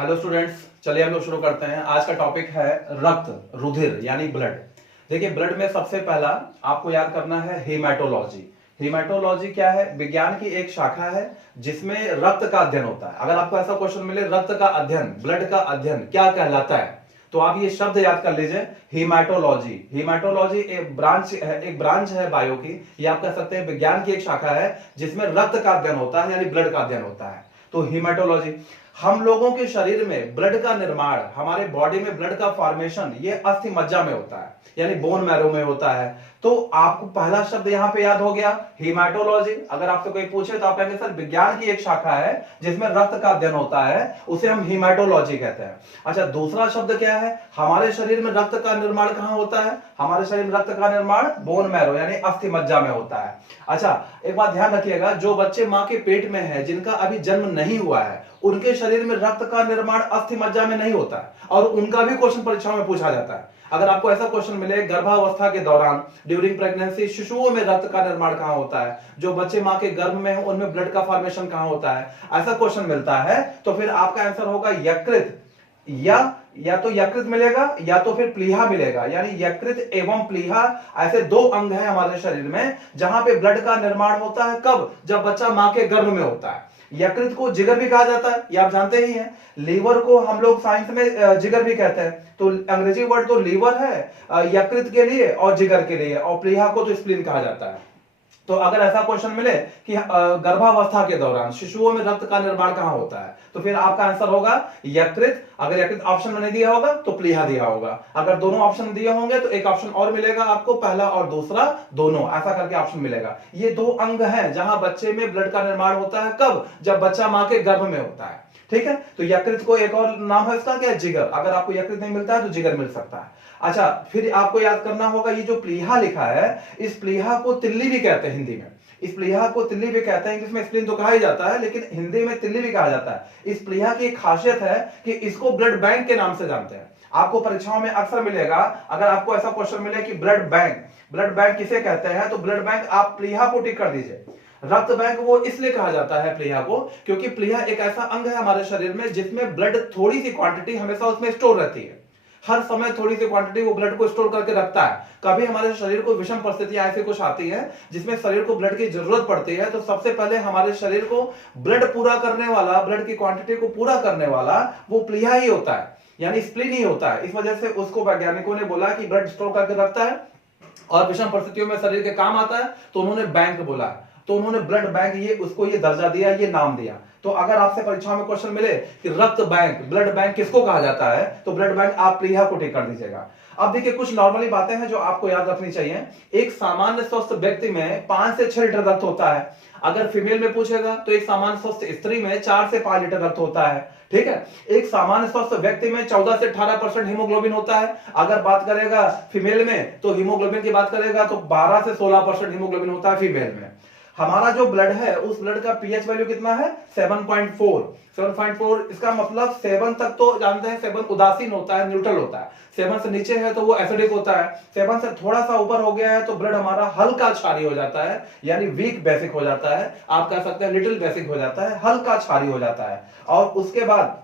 Hello students, चलिए हम लोग शुरू करते हैं। आज का टॉपिक है रक्त, रुधिर यानी ब्लड। देखिए, ब्लड में सबसे पहला आपको याद करना है हेमाटोलॉजी। हेमाटोलॉजी क्या है? विज्ञान की एक शाखा है जिसमें रक्त का अध्ययन होता है। अगर आपको ऐसा क्वेश्चन मिले रक्त का अध्ययन, ब्लड का अध्ययन क्या कहलाता है, तो आप ये शब्द याद कर लीजिए, हेमाटोलॉजी। हेमाटोलॉजी एक ब्रांच है बायो की, ये आप कह सकते हैं विज्ञान की एक शाखा है जिसमें रक्त का अध्ययन होता है, यानी ब्लड का अध्ययन होता है। तो हेमाटोलॉजी, हम लोगों के शरीर में ब्लड का निर्माण, हमारे बॉडी में ब्लड का फॉर्मेशन ये अस्थि मज्जा में होता है, यानी बोन मैरो में होता है। तो आपको पहला शब्द यहां पे याद हो गया, हेमाटोलॉजी। अगर आपसे कोई पूछे तो आप कहेंगे सर विज्ञान की एक शाखा है जिसमें रक्त का अध्ययन होता है, उसे हम हेमाटोलॉजी कहते हैं। अच्छा, दूसरा शब्द क्या है? हमारे शरीर में रक्त का निर्माण कहां होता है? हमारे शरीर में रक्त का निर्माण बोन मैरो यानी अस्थि मज्जा में होता है। अच्छा, एक बात ध्यान रखिएगा, जो बच्चे मां के पेट में है, जिनका अभी जन्म नहीं हुआ है, उनके शरीर में रक्त का निर्माण अस्थि मज्जा में नहीं होता है, और उनका भी क्वेश्चन परीक्षाओं में पूछा जाता है। अगर आपको ऐसा क्वेश्चन मिले गर्भावस्था के दौरान, ड्यूरिंग प्रेगनेंसी, शिशुओं में रक्त का निर्माण कहां होता है, जो बच्चे मां के गर्भ में हैं उनमें ब्लड का फॉर्मेशन कहां होता है, ऐसा क्वेश्चन मिलता है, तो फिर आपका आंसर होगा यकृत। या तो यकृत मिलेगा या तो फिर प्लीहा मिलेगा, यानी यकृत एवं प्लीहा ऐसे दो अंग हैं हमारे शरीर में जहां पे ब्लड का निर्माण होता है। कब? जब बच्चा मां के गर्भ में होता है। यकृत को जिगर भी कहा जाता है, ये आप जानते ही हैं। लीवर को हम लोग साइंस में जिगर भी कहते हैं, तो अंग्रेजी वर्ड तो लीवर है यकृत के लिए और जिगर के लिए, और प्लीहा को तो स्प्लीन कहा जाता है। तो अगर ऐसा क्वेश्चन मिले कि गर्भावस्था के दौरान शिशुओं में रक्त का निर्माण कहां होता है, तो फिर आपका आंसर होगा यकृत। अगर यकृत ऑप्शन में नहीं दिया होगा तो प्लीहा दिया होगा। अगर दोनों ऑप्शन दिए होंगे तो एक ऑप्शन और मिलेगा आपको, पहला और दूसरा दोनों, ऐसा करके ऑप्शन मिलेगा। ये दो अंग हैं जहां बच्चे में ब्लड का निर्माण होता है। कब? जब बच्चा मां के गर्भ में होता है। ठीक है, तो यकृत को एक और नाम है इसका, क्या? जिगर। अगर आपको यकृत नहीं मिलता है तो जिगर मिल सकता है। अच्छा, फिर आपको याद करना होगा, ये जो प्लीहा लिखा है, इस प्लीहा को तिल्ली भी कहते हैं हिंदी में। इस प्लीहा को तिल्ली भी कहते हैं, इंग्लिश में स्प्लीन तो कहा ही जाता है, लेकिन हिंदी में तिल्ली भी कहा जाता है। इस प्लीहा की एक खासियत है कि इसको ब्लड बैंक के नाम से जानते हैं। आपको परीक्षाओं में अक्सर मिलेगा, अगर आपको ऐसा क्वेश्चन मिले कि ब्लड बैंक, ब्लड बैंक किसे कहते हैं, तो ब्लड बैंक आप प्लीहा को टिक कर दीजिए। रक्त बैंक वो इसलिए कहा जाता है प्लीहा को, क्योंकि प्लीहा एक ऐसा अंग है हमारे शरीर में जिसमें ब्लड थोड़ी सी क्वांटिटी हमेशा उसमें स्टोर रहती है। हर समय थोड़ी सी क्वांटिटी वो ब्लड को स्टोर करके रखता है। कभी हमारे शरीर को विषम परिस्थितियां ऐसी कुछ आती है जिसमें शरीर को ब्लड की जरूरत पड़ती है, तो सबसे पहले हमारे शरीर को ब्लड पूरा करने वाला, ब्लड की क्वांटिटी को पूरा करने वाला वो प्लीहा ही होता है, यानी स्प्लीन ही होता है। इस वजह से उसको वैज्ञानिकों ने बोला कि ब्लड स्टोर करके रखता है और विषम परिस्थितियों में शरीर के काम आता है, तो उन्होंने बैंक बोला, तो उन्होंने ब्लड बैंक ये उसको ये दर्जा दिया, ये नाम दिया। तो अगर आपसे परीक्षा में क्वेश्चन मिले कि रक्त बैंक, ब्लड बैंक किसको कहा जाता है, तो ब्लड बैंक आप प्लीहा को टिक कर दीजिएगा। अब देखिए, कुछ नॉर्मली बातें हैं जो आपको याद रखनी चाहिए। एक सामान्य स्वस्थ व्यक्ति में 5 से 6 लीटर रक्त होता है। अगर फीमेल में पूछेगा तो एक सामान्य स्वस्थ स्त्री में 4 से 5 लीटर रक्त होता है। ठीक है, एक सामान्य स्वस्थ व्यक्ति में 14 से 18% हीमोग्लोबिन होता है। अगर बात करेगा फीमेल में, तो हीमोग्लोबिन की बात करेगा तो 12 से 16% हीमोग्लोबिन होता है फीमेल में। हमारा जो ब्लड है, उस ब्लड का पीएच वैल्यू कितना है? 7.4। 7.4, इसका मतलब 7 तक तो जानते हैं 7 उदासीन होता है, न्यूट्रल होता है। 7 से नीचे है तो वो एसिडिक होता है। 7 से थोड़ा सा ऊपर हो गया है तो ब्लड हमारा हल्का क्षारीय हो जाता है, यानी वीक बेसिक हो जाता है। आप कह सकते हैं लिटिल बेसिक हो जाता है, हल्का क्षारीय हो जाता है। और उसके बाद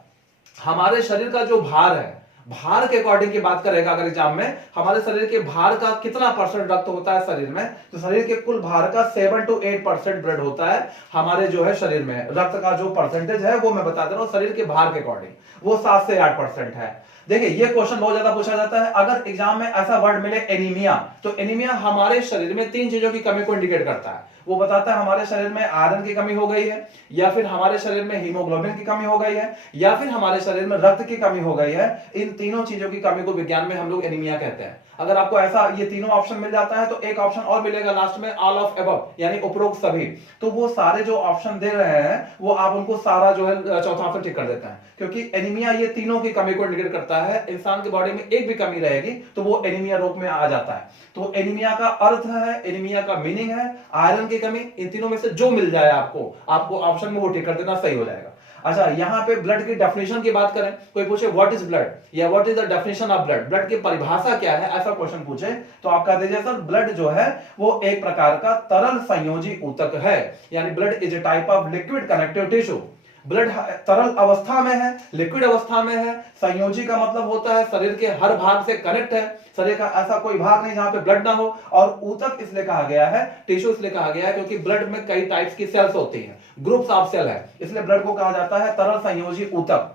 हमारे शरीर का जो भार है, भार के अकॉर्डिंग की बात करेगा अगर एग्जाम में, हमारे शरीर के भार का कितना परसेंट रक्त होता है शरीर में, तो शरीर के कुल भार का 7 to 8% ब्लड होता है हमारे जो है शरीर में। रक्त का जो परसेंटेज है वो मैं बता दे रहा हूं, शरीर के भार के अकॉर्डिंग वो 7 से 8% है। देखिए, ये क्वेश्चन बहुत ज्यादा पूछा जाता है। अगर एग्जाम में ऐसा वर्ड मिले एनीमिया, तो एनीमिया हमारे शरीर में 3 चीजों की कमी को इंडिकेट करता है। वो बताता है हमारे शरीर में आयरन की कमी हो गई है, या फिर हमारे शरीर में हीमोग्लोबिन की कमी हो गई है, या फिर हमारे शरीर में रक्त की कमी हो गई है। इन तीनों चीजों की कमी को विज्ञान में हम लोग एनीमिया कहते हैं। अगर आपको ऐसा ये तीनों ऑप्शन मिल जाता है तो एक ऑप्शन और मिलेगा लास्ट में, ऑल ऑफ अबव, यानी उपरोक्त सभी। तो वो सारे जो ऑप्शन दे रहे हैं वो आप उनको सारा जो है चौथा ऑप्शन टिक कर देते हैं, क्योंकि एनीमिया ये तीनों की कमी को इंडिकेट करता है। इंसान की बॉडी में एक भी कमी रहेगी तो वो एनीमिया रोग में आ जाता है। तो एनीमिया का अर्थ है, एनीमिया का मीनिंग है आयरन की कमी। इन तीनों में से जो मिल जाए आपको ऑप्शन में वो टिक कर देना, सही हो जाएगा। अच्छा, यहां पे ब्लड की डेफिनेशन की बात करें, कोई पूछे व्हाट इज ब्लड या what is the definition of blood, blood की परिभाषा क्या है, ऐसा क्वेश्चन पूछे तो आप कह दीजिए सर ब्लड जो है वो एक प्रकार का तरल संयोजी ऊतक है, यानी blood is a type of liquid connective tissue blood तरल अवस्था में है, लिक्विड अवस्था में है। संयोजी का मतलब होता है शरीर के हर भाग से कनेक्ट है, शरीर का ऐसा कोई भाग नहीं जहां पे ब्लड ना हो। और ऊतक इसलिए कहा गया है, टिश्यू इसलिए कहा गया है क्योंकि ब्लड में कई टाइप्स की सेल्स होती हैं, ग्रुप्स ऑफ सेल है, इसलिए ब्लड को कहा जाता है तरल संयोजी ऊतक।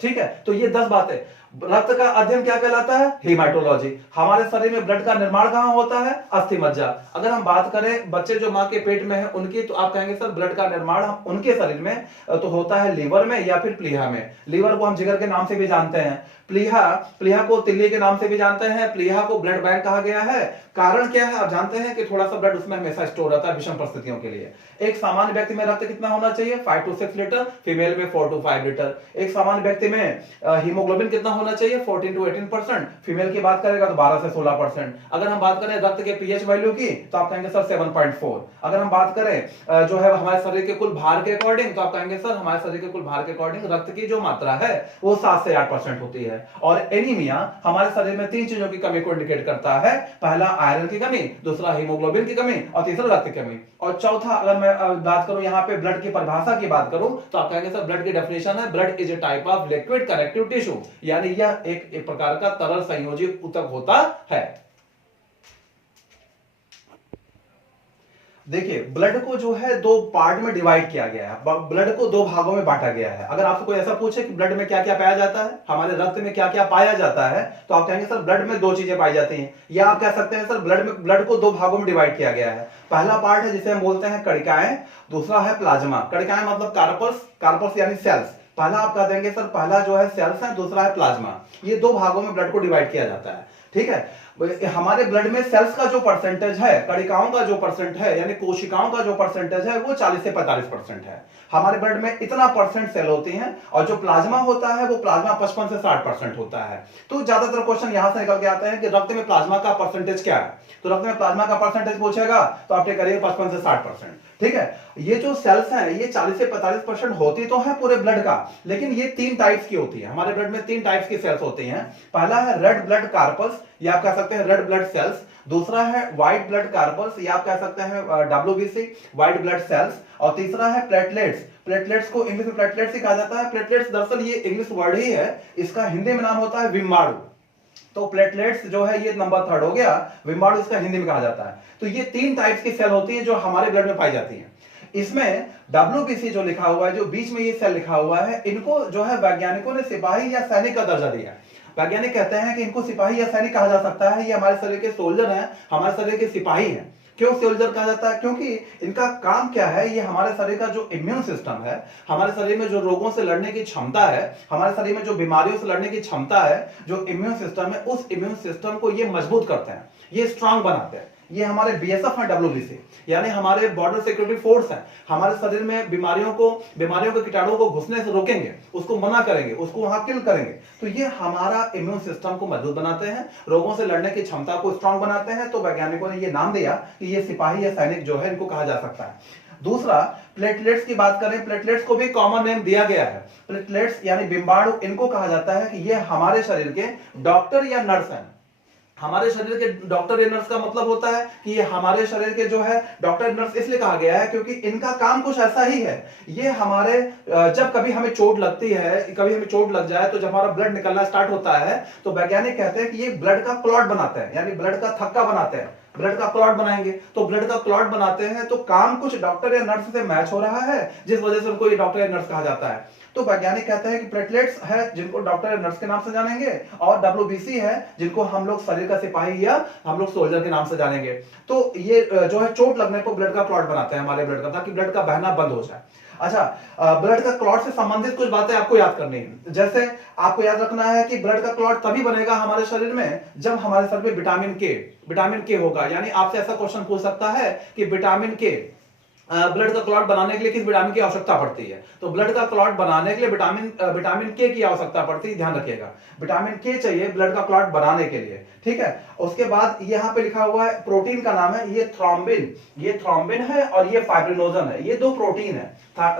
ठीक है, तो ये 10 बातें। रक्त का अध्ययन क्या कहलाता है? हेमाटोलॉजी। हमारे शरीर में ब्लड का निर्माण कहां होता है? अस्थि मज्जा। अगर हम बात करें बच्चे जो मां के पेट में है उनकी, तो आप कहेंगे सर ब्लड का निर्माण उनके शरीर में तो होता है लीवर में या फिर प्लीहा में। लीवर को हम जिगर के नाम से भी जानते हैं, प्लीहा को तिल्ली के नाम से भी जानते हैं, प्लीहा को ब्लड बैंक कहा गया है। कारण क्या है? आप जानते हैं कि थोड़ा सा ब्लड उसमें हमेशा स्टोर रहता है विषम परिस्थितियों के लिए। एक सामान्य व्यक्ति में रक्त कितना होना चाहिए? 5 to 6 लीटर, फीमेल में 4 to 5 लीटर। एक सामान्य व्यक्ति में हीमोग्लोबिन कितना होना चाहिए? 14 to 18%। फीमेल की बात करेगा तो 12 से 16%। अगर हम बात करें रक्त के पीएच वैल्यू की तो आप कहेंगे सर 7.4। अगर हम बात करें जो है हमारे शरीर के कुल भार के अकॉर्डिंग, तो आप कहेंगे सर हमारे शरीर के कुल भार के अकॉर्डिंग रक्त की जो मात्रा है वो 7 से 8% होती है। और एनीमिया हमारे शरीर में 3 चीजों की कमी को इंडिकेट करता है। पहला आयरन की कमी, दूसरा हीमोग्लोबिन की कमी और तीसरा रक्त की कमी। और चौथा, अगर मैं बात करूं यहाँ पे ब्लड की परिभाषा की बात करूं तो आप कहेंगे सर ब्लड की डेफिनेशन है blood is a type of liquid connective tissue, यानी यह एक प्रकार का तरल संयोजी ऊतक होता है। देखिए ब्लड को जो है 2 पार्ट में डिवाइड किया गया है, ब्लड को 2 भागों में बांटा गया है। अगर आपसे कोई ऐसा पूछे कि ब्लड में क्या क्या पाया जाता है, हमारे रक्त में क्या क्या पाया जाता है, तो आप कहेंगे सर ब्लड में 2 चीजें पाई जाती हैं। या आप कह सकते हैं सर ब्लड को 2 भागों में डिवाइड किया गया है। पहला पार्ट है जिसे हम बोलते हैं कणिकाएं, दूसरा है प्लाज्मा। कणिकाएं मतलब कार्पस यानी सेल्स। पहला आप कह देंगे सर पहला जो है सेल्स है, दूसरा है प्लाज्मा। ये 2 भागों में ब्लड को डिवाइड किया जाता है। ठीक है, हमारे ब्लड में सेल्स का जो परसेंटेज है, कणिकाओं का जो परसेंट है यानी कोशिकाओं का जो परसेंटेज है वो 40 से 45% है। हमारे ब्लड में इतना परसेंट सेल होती हैं। और जो प्लाज्मा होता है वो प्लाज्मा 55 से 60% होता है। तो ज्यादातर क्वेश्चन यहां से निकल के आते हैं कि रक्त में प्लाज्मा का परसेंटेज क्या है। तो रक्त में प्लाज्मा का परसेंटेज पूछेगा तो आप करिए 55 से 60%। ठीक है, ये जो सेल्स हैं ये 40 से 45% होती तो है पूरे ब्लड का, लेकिन ये 3 टाइप्स की होती है। हमारे ब्लड में 3 टाइप्स की सेल्स होती हैं। पहला है रेड ब्लड कार्पल्स, या आप कह सकते हैं रेड ब्लड सेल्स। दूसरा है व्हाइट ब्लड कार्पल्स, या आप कह सकते हैं WBC व्हाइट ब्लड सेल्स। और तीसरा है प्लेटलेट्स। प्लेटलेट्स को इंग्लिश में प्लेटलेट्स ही कहा जाता है। प्लेटलेट्स दरअसल ये इंग्लिश वर्ड ही है, इसका हिंदी में नाम होता है विम्बाणु। तो प्लेटलेट्स जो है ये नंबर 3rd हो गया, विम्बाणु इसका हिंदी में कहा जाता है। तो ये 3 टाइप्स की सेल होती है जो हमारे ब्लड में पाई जाती है। इसमें WBC जो लिखा हुआ है, जो बीच में ये सेल लिखा हुआ है, इनको जो है वैज्ञानिकों ने सिपाही या सैनिक का दर्जा दिया। वैज्ञानिक कहते हैं कि इनको सिपाही या सैनिक कहा जा सकता है। ये हमारे शरीर के सोल्जर हैं, हमारे शरीर के सिपाही हैं। क्यों सोल्जर कहा जाता है? क्योंकि इनका काम क्या है, ये हमारे शरीर का जो इम्यून सिस्टम है, हमारे शरीर में जो रोगों से लड़ने की क्षमता है, हमारे शरीर में जो बीमारियों से लड़ने की क्षमता है, जो इम्यून सिस्टम है, उस इम्यून सिस्टम को ये मजबूत करते हैं, ये स्ट्रांग बनाते हैं। ये हमारे BSF है WBC, यानी हमारे बॉर्डर सिक्योरिटी फोर्स है। हमारे शरीर में बीमारियों के कीटाणुओं को घुसने से रोकेंगे, उसको मना करेंगे, उसको वहां किल करेंगे। तो ये हमारा इम्यून सिस्टम को मजबूत बनाते हैं, रोगों से लड़ने की क्षमता को स्ट्रांग बनाते हैं। तो वैज्ञानिकों ने ये नाम दिया कि ये सिपाही या सैनिक जो है इनको कहा जा सकता है। दूसरा, प्लेटलेट्स की बात करें, प्लेटलेट्स को भी कॉमन नेम दिया गया है। प्लेटलेट्स यानी बिम्बाणु, इनको कहा जाता है कि ये हमारे शरीर के डॉक्टर या नर्स हैं। हमारे शरीर के डॉक्टर या नर्स का मतलब होता है कि ये हमारे शरीर के जो है डॉक्टर नर्स इसलिए कहा गया है क्योंकि इनका काम कुछ ऐसा ही है। ये हमारे जब कभी हमें चोट लगती है, कभी हमें चोट लग जाए, तो जब हमारा ब्लड निकलना स्टार्ट होता है तो वैज्ञानिक कहते हैं कि ये ब्लड का क्लॉट बनाते हैं, यानी ब्लड का थक्का बनाते हैं। ब्लड का क्लॉट बनाएंगे, तो ब्लड का क्लॉट बनाते हैं तो काम कुछ डॉक्टर या नर्स से मैच हो रहा है, जिस वजह से उनको ये डॉक्टर या नर्स कहा जाता है। तो वैज्ञानिक कहते हैं कि प्लेटलेट्स है जिनको डॉक्टर या नर्स के नाम से जानेंगे, और WBC है जिनको हम लोग शरीर का सिपाही या हम लोग सोल्जर के नाम से जानेंगे। तो ये जो है चोट लगने पर ब्लड का क्लॉट बनाते हैं हमारे ब्लड का, ताकि ब्लड का बहना बंद हो जाए। अच्छा, ब्लड का क्लॉट से संबंधित कुछ बातें आपको याद करनी है। जैसे आपको याद रखना है कि ब्लड का क्लॉट तभी बनेगा हमारे शरीर में जब हमारे शरीर में विटामिन के होगा। यानी आपसे ऐसा क्वेश्चन पूछ सकता है कि विटामिन के, ब्लड का क्लॉट बनाने के लिए किस विटामिन की आवश्यकता पड़ती है? तो ब्लड का क्लॉट बनाने के लिए विटामिन के की आवश्यकता पड़ती है। ध्यान रखिएगा, विटामिन के चाहिए ब्लड का क्लॉट बनाने के लिए। ठीक है, उसके बाद यहाँ पे लिखा हुआ है प्रोटीन का नाम है, ये थ्रोम्बिन है और ये फाइब्रिनोजन है। ये 2 प्रोटीन है,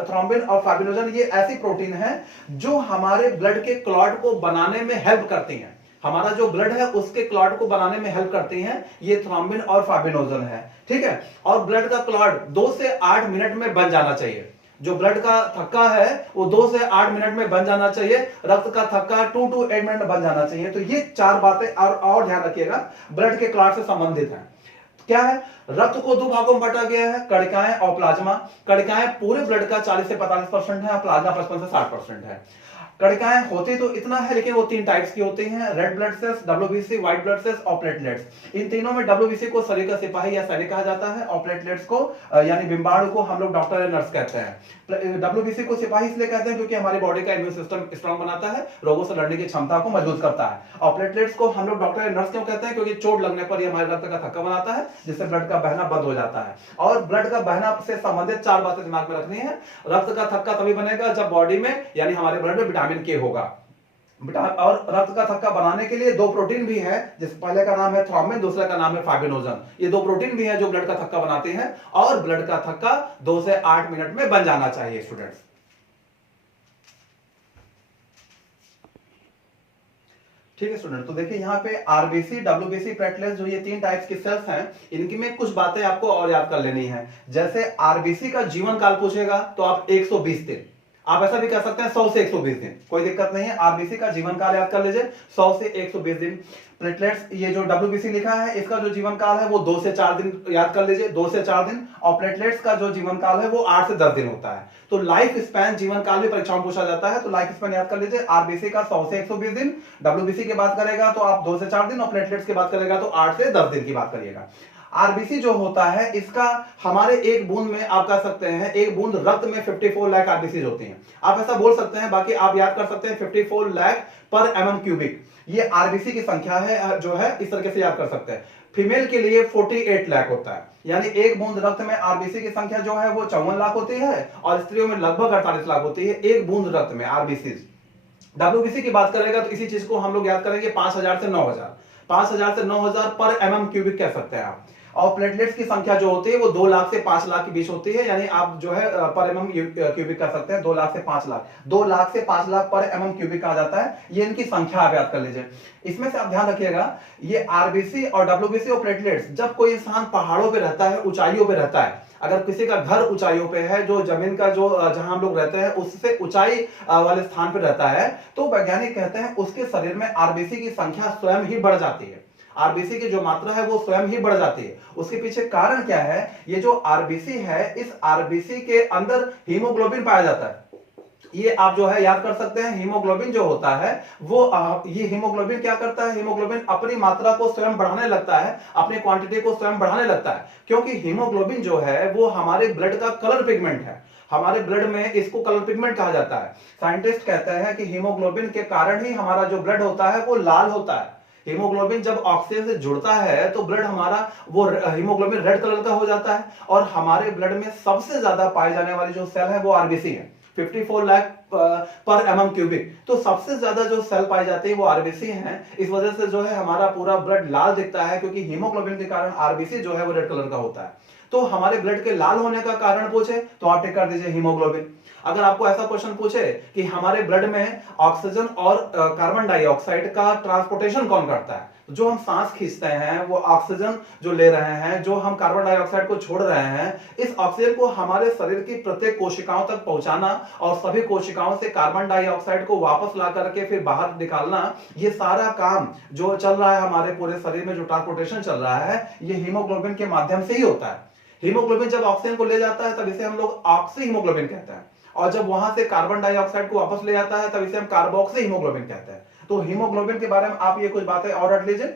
थ्रोम्बिन और फाइब्रिनोजन। ये ऐसी प्रोटीन है जो हमारे ब्लड के क्लॉट को बनाने में हेल्प करती हैं। हमारा जो ब्लड है उसके क्लॉट को बनाने में हेल्प करती हैं, ये थ्रोम्बिन और फाइब्रिनोजन है। ठीक है, और ब्लड का क्लॉट 2 से 8 मिनट में बन जाना चाहिए। जो ब्लड का थक्का है वो 2 से 8 मिनट में बन जाना चाहिए, रक्त का थक्का 2 to 8 मिनट में बन जाना चाहिए। तो ये 4 बातें और ध्यान रखिएगा ब्लड के क्लॉट से संबंधित है। क्या है? रक्त को 2 भागों में बांटा गया है, कणिकाएं और प्लाज्मा। कणिकाएं पूरे ब्लड का 40 से 45% है और प्लाज्मा 55 से 60% है। कणिकाएं होती तो इतना है, लेकिन वो 3 टाइप्स की होती हैं, red blood cells, WBC, white blood cells और प्लेटलेट्स। इन तीनों में डब्ल्यूबीसी को शरीर का सिपाही या सैनिक कहा जाता है और प्लेटलेट्स को यानी बिम्बाणु को हम लोग डॉक्टर या नर्स कहते हैं। डब्ल्यूबीसी को सिपाही इसलिए कहते हैं क्योंकि हमारी बॉडी का इम्यून सिस्टम स्ट्रांग बनाता है, रोगों से लड़ने की क्षमता को मजबूत करता है। और प्लेटलेट्स को हम लोग डॉक्टर या नर्स क्यों कहते हैं? क्योंकि चोट लगने पर ये हमारे रक्त का थक्का बनाता है, जिससे ब्लड का बहना बंद हो जाता है। और ब्लड का बहना से संबंधित 4 बातें दिमाग में रखनी है। रक्त का थक्का तभी बनेगा जब बॉडी में यानी हमारे ब्लड में विटामिन के होगा। और रक्त का थक्का बनाने के लिए 2 प्रोटीन भी है, जिस पहले का नाम है थ्रोम्बिन, दूसरे का नाम है फाइब्रिनोजन। ये 2 प्रोटीन भी है जो ब्लड का थक्का बनाते हैं और ब्लड का थक्का 2 से 8 मिनट में बन जाना चाहिए स्टूडेंट्स। ठीक है स्टूडेंट, तो देखिए यहाँ पे आरबीसी, डब्ल्यूबीसी, प्लेटलेट्स जो ये 3 टाइप्स की सेल्स हैं, इनकी में कुछ बातें आपको और याद कर लेनी है। जैसे आरबीसी का जीवन काल पूछेगा तो आप 120 दिन, आप ऐसा भी कर सकते हैं 100 से 120 दिन, कोई दिक्कत नहीं है। आरबीसी का जीवन काल याद कर लीजिए 100 से 120 दिन। प्लेटलेट्स, ये जो डब्ल्यूबीसी लिखा है इसका जो जीवन काल है वो 2 से 4 दिन याद कर लीजिए, 2 से 4 दिन। और प्लेटलेट्स का जो जीवन काल है वो 8 से 10 दिन होता है। तो लाइफ स्पैन जीवन काल भी परीक्षाओं में पूछा जाता है, तो लाइफ स्पैन याद कर लीजिए। आरबीसी का 100 से 120 दिन, डब्ल्यूबीसी की बात करेगा तो आप 2 से 4 दिन और प्लेटलेट्स की बात करेगा तो 8 से 10 दिन की बात करिएगा। आरबीसी जो होता है इसका हमारे एक बूंद में आप कह सकते हैं, एक बूंद रक्त में 54 लाख आरबीसी होती हैं। आप ऐसा बोल सकते हैं, बाकी आप याद कर सकते हैं 54 लाख पर एमएम क्यूबिक, ये आरबीसी की संख्या है जो है, इस तरीके से याद कर सकते हैं। फीमेल के लिए 48 लाख होता है, यानी एक बूंद रक्त में आरबीसी की संख्या जो है वो 54 लाख होती है और स्त्रियों में लगभग 48 लाख होती है एक बूंद रक्त में आरबीसी। डब्ल्यूबीसी की बात करेगा तो इसी चीज को हम लोग याद करेंगे 5000 से 9000, 5000 से 9000 पर एमएम क्यूबिक कह सकते हैं आप। और प्लेटलेट्स की संख्या जो होती है वो 2 लाख से 5 लाख के बीच होती है, यानी आप जो है पर एमएम क्यूबिक कर सकते हैं 2 लाख से 5 लाख, 2 लाख से 5 लाख पर एमएम क्यूबिक कहा जाता है। ये इनकी संख्या आप याद कर लीजिए। इसमें से आप ध्यान रखिएगा, ये आरबीसी और डब्ल्यूबीसी और प्लेटलेट्स, जब कोई इंसान पहाड़ों पे रहता है, ऊंचाइयों पे रहता है, अगर किसी का घर ऊंचाइयों पे है, जो जमीन का जो जहां हम लोग रहते हैं उससे ऊंचाई वाले स्थान पे रहता है, तो वैज्ञानिक कहते हैं उसके शरीर में आरबीसी की संख्या स्वयं ही बढ़ जाती है। आरबीसी की जो मात्रा है वो स्वयं ही बढ़ जाती है। उसके पीछे कारण क्या है? ये जो आरबीसी है, इस आरबीसी के अंदर हीमोग्लोबिन पाया जाता है। ये आप जो है याद कर सकते हैं, हीमोग्लोबिन जो होता है वो ये हीमोग्लोबिन क्या करता है? हीमोग्लोबिन अपनी मात्रा को स्वयं बढ़ाने लगता है, अपनी क्वांटिटी को स्वयं बढ़ाने लगता है, क्योंकि हीमोग्लोबिन जो है वो हमारे ब्लड का कलर पिगमेंट है। हमारे ब्लड में इसको कलर पिगमेंट कहा जाता है। साइंटिस्ट कहते हैं कि हीमोग्लोबिन के कारण ही हमारा जो ब्लड होता है वो लाल होता है। हीमोग्लोबिन जब ऑक्सीजन से जुड़ता है तो ब्लड हमारा वो हीमोग्लोबिन रेड कलर का हो जाता है। और हमारे ब्लड में सबसे ज्यादा पाई जाने वाली जो सेल है वो आरबीसी है, 54 लाख पर एमएम क्यूबिक। तो सबसे ज्यादा जो सेल पाई जाती है वो आरबीसी है। इस वजह से जो है हमारा पूरा ब्लड लाल दिखता है, क्योंकि हीमोग्लोबिन के कारण आरबीसी जो है वो रेड कलर का होता है। तो हमारे ब्लड के लाल होने का कारण पूछे तो आप टिक कर दीजिए हीमोग्लोबिन। अगर आपको ऐसा क्वेश्चन पूछे कि हमारे ब्लड में ऑक्सीजन और कार्बन डाइऑक्साइड का ट्रांसपोर्टेशन कौन करता है, जो हम सांस खींचते हैं वो ऑक्सीजन जो ले रहे हैं, जो हम कार्बन डाइऑक्साइड को छोड़ रहे हैं, इस ऑक्सीजन को हमारे शरीर की प्रत्येक कोशिकाओं तक पहुंचाना और सभी कोशिकाओं से कार्बन डाइऑक्साइड को वापस ला करके फिर बाहर निकालना, ये सारा काम जो चल रहा है हमारे पूरे शरीर में, जो ट्रांसपोर्टेशन चल रहा है, ये हीमोग्लोबिन के माध्यम से ही होता है। हीमोग्लोबिन जब ऑक्सीजन को ले जाता है तब इसे हम लोग ऑक्सी हीमोग्लोबिन कहते हैं, और जब वहां से कार्बन डाइऑक्साइड को वापस ले जाता है तब इसे हम कार्बोक्सी हीमोग्लोबिन कहते हैं। तो हीमोग्लोबिन के बारे में आप ये कुछ बातें और रख लीजिए।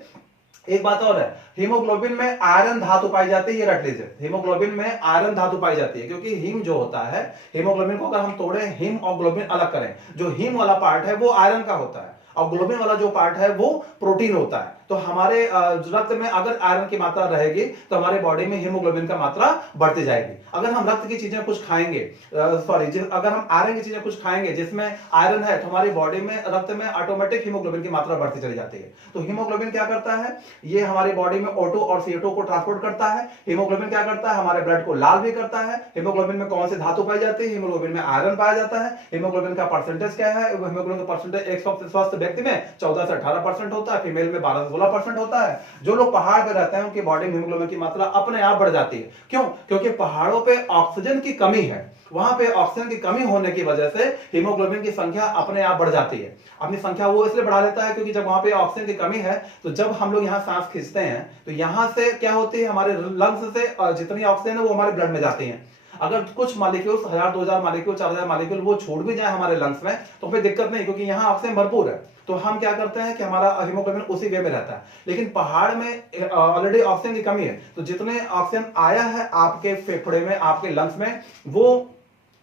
एक बात और है, हीमोग्लोबिन में आयरन धातु पाई जाती है, ये रख लीजिए। हीमोग्लोबिन में आयरन धातु पाई जाती है, क्योंकि हीम जो होता है, हीमोग्लोबिन को अगर हम तोड़े, हीम और ग्लोबिन अलग करें, जो हीम वाला पार्ट है वो आयरन का होता है और ग्लोबिन वाला जो पार्ट है वो प्रोटीन होता है। तो हमारे रक्त में अगर आयरन की मात्रा रहेगी तो हमारे बॉडी में हीमोग्लोबिन का मात्रा बढ़ती जाएगी। अगर हम रक्त की चीजें कुछ खाएंगे, अगर हम आयरन की चीजें कुछ खाएंगे जिसमें आयरन है, तो हमारी बॉडी में, रक्त में ऑटोमेटिक हीमोग्लोबिन की मात्रा बढ़ती चली जाती है। तो हीमोग्लोबिन क्या करता है? ये हमारी बॉडी में O2 और CO2 को ट्रांसपोर्ट करता है। हीमोग्लोबिन क्या करता है? हमारे ब्लड को लाल भी करता है। हीमोग्लोबिन में कौन सी धातु पाई जाती है? हीमोग्लोबिन में आयरन पाया जाता है। हीमोग्लोबिन का परसेंटेज क्या है? हीमोग्लोबिन का परसेंटेज एक स्वस्थ व्यक्ति में 14 से 18% होता है, फीमेल में 12 से 16% होता है। जो लोग पहाड़ पे रहते हैं उनकी बॉडी में हीमोग्लोबिन की मात्रा अपने आप बढ़ जाती है। क्यों? क्योंकि पहाड़ों पे ऑक्सीजन की कमी है। वहां पे ऑक्सीजन की कमी होने की वजह से हीमोग्लोबिन की संख्या अपने आप बढ़ जाती है। अपनी संख्या वो इसलिए बढ़ा लेता है क्योंकि जब वहां पे ऑक्सीजन की कमी है तो जब हम लोग यहाँ सांस खींचते हैं तो यहां से क्या होती है, हमारे लंग्स से जितनी ऑक्सीजन है वो हमारे ब्लड में जाती है। अगर कुछ मॉलिक्यूल्स 1000 2000 मॉलिक्यूल 4000 मॉलिक्यूल वो छोड़ भी जाए हमारे लंग्स में तो कोई दिक्कत नहीं, क्योंकि यहाँ ऑक्सीजन भरपूर है। तो हम क्या करते हैं कि हमारा हीमोग्लोबिन उसी वे में रहता है। लेकिन पहाड़ में ऑलरेडी ऑक्सीजन की कमी है, तो जितने ऑक्सीजन आया है आपके फेफड़े में, आपके लंग्स में, वो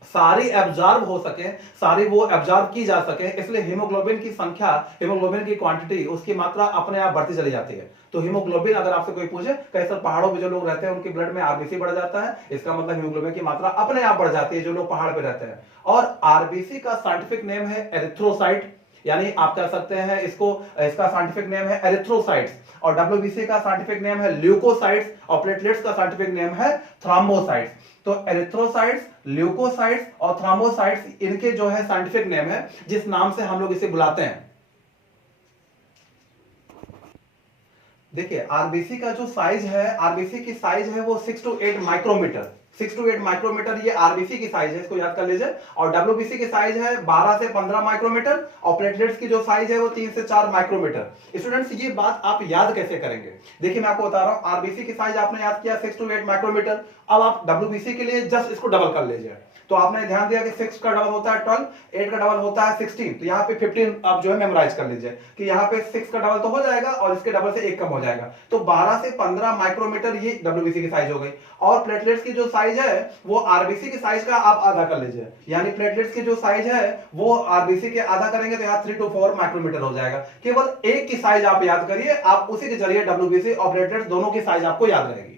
सारी एब्जॉर्ब हो सके, सारी वो एब्जॉर्ब की जा सके, इसलिए हीमोग्लोबिन की संख्या, हीमोग्लोबिन की क्वांटिटी, उसकी मात्रा अपने आप बढ़ती चली जाती है। तो हीमोग्लोबिन अगर आपसे कोई पूछे कई सारे पहाड़ों में जो लोग रहते हैं उनके ब्लड में आरबीसी बढ़ जाता है, इसका मतलब हीमोग्लोबिन की मात्रा अपने आप बढ़ जाती है जो लोग पहाड़ पे रहते हैं। और आरबीसी का साइंटिफिक नेम है एरिथ्रोसाइट, यानी आप कह सकते हैं इसको, इसका साइंटिफिक नेम है एरिथ्रोसाइट्स। और डब्ल्यूबीसी का साइंटिफिक नेम है ल्यूकोसाइट्स और प्लेटलेट्स का साइंटिफिक नेम है थ्रोम्बोसाइट्स। तो एरिथ्रोसाइट्स, ल्यूकोसाइट्स और थ्रोम्बोसाइट्स इनके जो है साइंटिफिक नेम है, जिस नाम से हम लोग इसे बुलाते हैं। देखिए आरबीसी का जो साइज है, आरबीसी की साइज है वो 6 to 8 माइक्रोमीटर, 6 to 8 माइक्रोमीटर ये आरबीसी की साइज है, इसको याद कर लीजिए। और डब्ल्यूबीसी की साइज है 12 से 15 माइक्रोमीटर और प्लेटलेट्स की जो साइज है वो 3 से 4 माइक्रोमीटर। स्टूडेंट्स ये बात आप याद कैसे करेंगे? देखिए मैं आपको बता रहा हूं, आरबीसी की साइज आपने याद किया 6 to 8 माइक्रोमीटर। अब आप डब्ल्यूबीसी के लिए जस्ट इसको डबल कर लीजिए। तो आपने ध्यान दिया कि 6 का डबल होता है 12, 8 का डबल होता है 16, तो यहाँ पे 15 आप जो है मेमोराइज कर लीजिए कि यहाँ पे 6 का डबल तो हो जाएगा और इसके डबल से 1 कम हो जाएगा। तो 12 से 15 माइक्रोमीटर ये डब्ल्यूबीसी की साइज हो गई। और प्लेटलेट्स की जो साइज है वो आरबीसी की साइज का आप आधा कर लीजिए, यानी प्लेटलेट्स की जो साइज है वो आरबीसी के आधा करेंगे तो यहाँ 3 to 4 माइक्रोमीटर हो जाएगा। केवल एक की साइज आप याद करिए, आप उसी के जरिए डब्ल्यूबीसी और प्लेटलेट्स दोनों की साइज आपको याद रहेगी।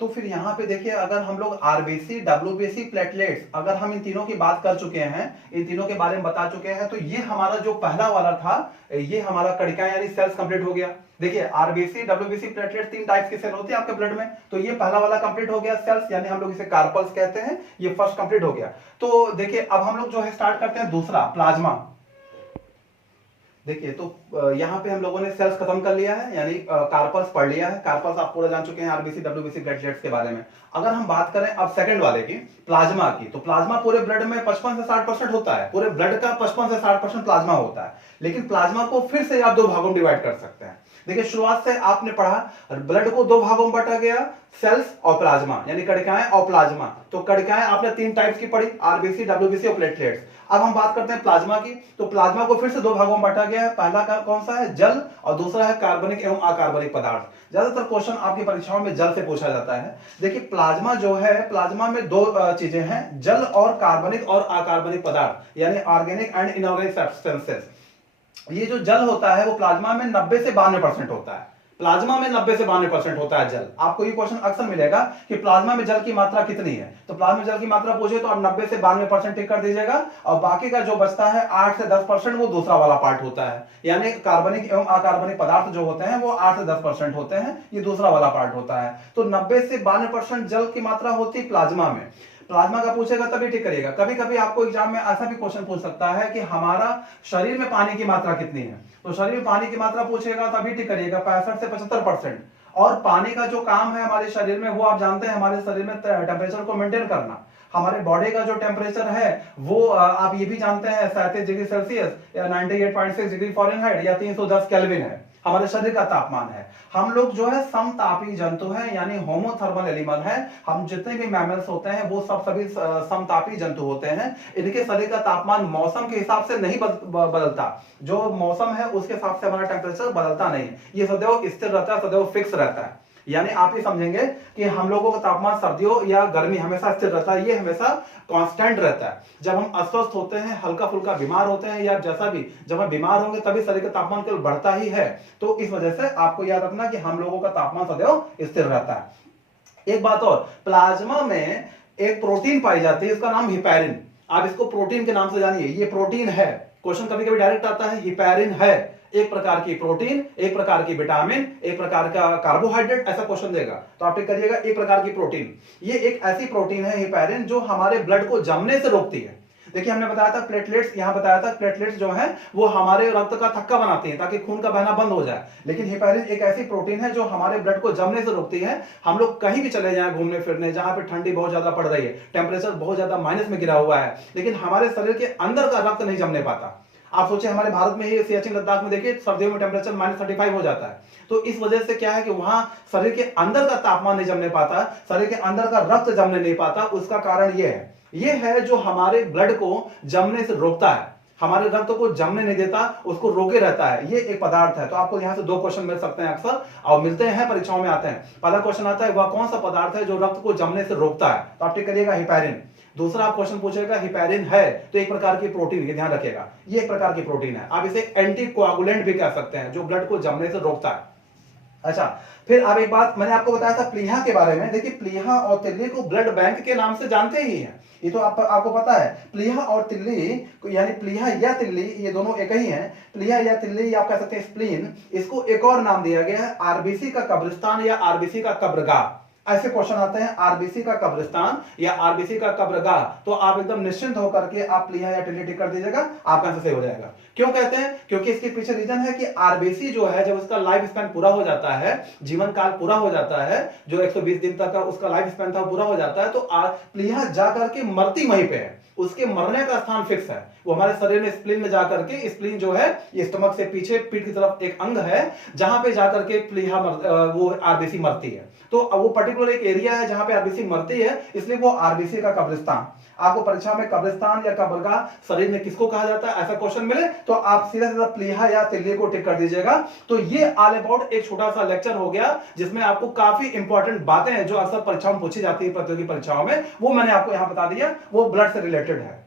तो फिर यहां पे देखिए, अगर हम लोग आरबीसी, डब्ल्यूबीसी, प्लेटलेट्स, अगर हम इन तीनों की बात कर चुके हैं, इन तीनों के बारे में बता चुके हैं, तो ये हमारा जो पहला वाला था, ये हमारा कणिका यानी सेल्स कंप्लीट हो गया। देखिए आरबीसी, डब्ल्यूबीसी, प्लेटलेट 3 टाइप्स की सेल होती है आपके ब्लड में, तो ये पहला वाला कंप्लीट हो गया सेल्स, यानी हम लोग इसे कार्पल्स कहते हैं, ये फर्स्ट कंप्लीट हो गया। तो देखिए अब हम लोग जो है स्टार्ट करते हैं दूसरा, प्लाज्मा। देखिए तो यहां पे हम लोगों ने सेल्स खत्म कर लिया है, यानी कार्पल्स पढ़ लिया है, कार्पल्स आप पूरा जान चुके हैं आरबीसी, डब्ल्यूबीसी, प्लेटलेट्स के बारे में। अगर हम बात करें अब सेकंड वाले की, प्लाज्मा की, तो प्लाज्मा पूरे ब्लड में 55 से 60% होता है, पूरे ब्लड का 55 से 60% प्लाज्मा होता है। लेकिन प्लाज्मा को फिर से आप 2 भागों में डिवाइड कर सकते हैं। देखिए शुरुआत से आपने पढ़ा ब्लड को 2 भागों में बांटा गया, सेल्स और प्लाज्मा, यानी कणिकाएं और प्लाज्मा। तो कणिकाएं आपने 3 टाइप्स की पढ़ी, आरबीसी, डब्ल्यूबीसी और प्लेटलेट्स। अब हम बात करते हैं प्लाज्मा की, तो प्लाज्मा को फिर से 2 भागों में बांटा गया है। पहला का कौन सा है? जल, और दूसरा है कार्बनिक एवं अकार्बनिक पदार्थ। ज्यादातर क्वेश्चन आपकी परीक्षाओं में जल से पूछा जाता है। देखिए प्लाज्मा जो है, प्लाज्मा में 2 चीजें हैं, जल और कार्बनिक और अकार्बनिक पदार्थ, यानी ऑर्गेनिक एंड इनऑर्गेनिक सब्सटेंसेस। ये जो जल होता है वो प्लाज्मा में 90 से 92% होता है, प्लाज्मा में 90 से 92% होता है जल। आपको ये क्वेश्चन अक्सर मिलेगा कि प्लाज्मा में जल की मात्रा कितनी है, तो प्लाज्मा में जल की मात्रा पूछे तो आप 90 से 92% टिक कर दीजिएगा, और बाकी का जो बचता है 8 से 10% वो दूसरा वाला पार्ट होता है, यानी कार्बनिक एवं अकार्बनिक पदार्थ जो होते हैं वो 8 से 10% होते हैं, ये दूसरा वाला पार्ट होता है। तो 90 से 92% जल की मात्रा होती है प्लाज्मा में। प्लाज्मा का पूछेगा तभी टिक करिएगा। कभी कभी आपको एग्जाम में ऐसा भी क्वेश्चन पूछ सकता है कि हमारा शरीर में पानी की मात्रा कितनी है, तो शरीर में पानी की मात्रा पूछेगा तभी टिक करिएगा 65 से 75%। और पानी का जो काम है हमारे शरीर में, वो आप जानते हैं, हमारे शरीर में टेम्परेचर को मेंटेन करना। हमारे बॉडी का जो टेम्परेचर है वो आप ये भी जानते हैं 37 डिग्री सेल्सियस या 98.6 डिग्री फ़ारेनहाइट या 310 केल्विन है, हमारे शरीर का तापमान है। हम लोग जो है समतापी जंतु हैं, यानी होमोथर्मल एनिमल हैं। हम जितने भी मैमल्स होते हैं वो सभी समतापी जंतु होते हैं। इनके शरीर का तापमान मौसम के हिसाब से नहीं बदलता, जो मौसम है उसके हिसाब से हमारा टेम्परेचर बदलता नहीं, ये सदैव स्थिर रहता है, सदैव फिक्स रहता है। यानी आप ये समझेंगे कि हम लोगों का तापमान सर्दियों या गर्मी हमेशा स्थिर रहता है, ये हमेशा कांस्टेंट रहता है। जब हम अस्वस्थ होते हैं, हल्का फुल्का बीमार होते हैं या जैसा भी, जब हम बीमार होंगे तभी शरीर का तापमान केवल बढ़ता ही है। तो इस वजह से आपको याद रखना कि हम लोगों का तापमान सदैव स्थिर रहता है। एक बात और, प्लाज्मा में एक प्रोटीन पाई जाती है, इसका नाम हिपैरिन। आप इसको प्रोटीन के नाम से जानिए, ये प्रोटीन है। क्वेश्चन कभी कभी डायरेक्ट आता है, हिपैरिन है एक प्रकार की प्रोटीन, एक प्रकार की विटामिन, एक प्रकार का कार्बोहाइड्रेट, ऐसा क्वेश्चन देगा तो आप टिक करिएगा एक प्रकार की प्रोटीन। ये एक ऐसी प्रोटीन है हिपैरिन जो हमारे ब्लड को जमने से रोकती है। देखिए हमने बताया था प्लेटलेट्स, यहां बताया था प्लेटलेट्स जो है वो हमारे रक्त का थक्का बनाते हैं ताकि खून का बहना बंद हो जाए। लेकिन हेपेरिन एक ऐसी प्रोटीन है जो हमारे ब्लड को जमने से रोकती है। हम लोग कहीं भी चले जाएं घूमने फिरने, जहां पे ठंडी बहुत ज्यादा पड़ रही है, टेम्परेचर बहुत ज्यादा माइनस में गिरा हुआ है, लेकिन हमारे शरीर के अंदर का रक्त नहीं जमने पाता। आप सोचे हमारे भारत में ही सियाचिन लद्दाख में देखिए सर्दियों में टेम्परेचर -35 हो जाता है। तो इस वजह से क्या है कि वहां शरीर के अंदर का तापमान नहीं जमने पाता, शरीर के अंदर का रक्त जमने नहीं पाता। उसका कारण यह है जो हमारे ब्लड को जमने से रोकता है, हमारे रक्त को जमने नहीं देता, उसको रोके रहता है। ये एक पदार्थ है। तो आपको यहां से 2 क्वेश्चन मिल सकते हैं अक्सर, और मिलते हैं परीक्षाओं में आते हैं। पहला क्वेश्चन आता है वह कौन सा पदार्थ है जो रक्त को जमने से रोकता है, तो आप टिक करिएगा हेपेरिन। दूसरा आप क्वेश्चन पूछेगा हेपेरिन है तो एक प्रकार की प्रोटीन, ये ध्यान रखिएगा, ये एक प्रकार की प्रोटीन है। आप इसे एंटी कोआगुलेंट भी कह सकते हैं, जो ब्लड को जमने से रोकता है। अच्छा, फिर अब एक बात मैंने आपको बताया था प्लीहा के बारे में। देखिए प्लीहा और तिल्ली को ब्लड बैंक के नाम से जानते ही हैं, ये तो आपको पता है। प्लीहा और तिल्ली यानी प्लीहा या तिल्ली ये दोनों एक ही हैं। प्लीहा या तिल्ली या आप कह सकते हैं स्प्लीन, इसको एक और नाम दिया गया है आरबीसी का कब्रिस्तान या आरबीसी का कब्रगाह। ऐसे क्वेश्चन आते हैं आरबीसी का कब्रिस्तान या आरबीसी का कब्रगाह, तो आप एकदम निश्चिंत होकर के आप प्लीहा या तिल्ली टिक कर दीजिएगा, आपका आंसर सही हो जाएगा। क्यों कहते हैं? क्योंकि इसके पीछे रीजन है कि आरबीसी जो है जब उसका लाइफ स्पैन पूरा हो जाता है, जीवन काल पूरा हो जाता है, जो 120 दिन तक का उसका लाइफ स्पैन था पूरा हो जाता है, तो प्लीहा जाकर के मरती वहीं पे है, उसके मरने का स्थान फिक्स है। वो हमारे शरीर में स्प्लीन में जाकर के, स्प्लीन जो है ये स्टमक से पीछे पीठ की तरफ एक अंग है जहां पे जाकर के प्लीहा वो आरबीसी मरती है। तो वो पर्टिकुलर एक एरिया है जहां पे आरबीसी मरती है, इसलिए वो आरबीसी का कब्रिस्तान। आपको परीक्षा में कब्रिस्तान या कब्रगाह शरीर में किसको कहा जाता है ऐसा क्वेश्चन मिले तो आप सीधा सीधा प्लीहा या तिल्ली को टिक कर दीजिएगा। तो ये ऑल अबाउट एक छोटा सा लेक्चर हो गया जिसमें आपको काफी इंपॉर्टेंट बातें हैं जो अक्सर परीक्षाओं में पूछी जाती है, प्रतियोगी परीक्षाओं में, वो मैंने आपको यहां बता दिया, वो ब्लड से रिलेटेड है।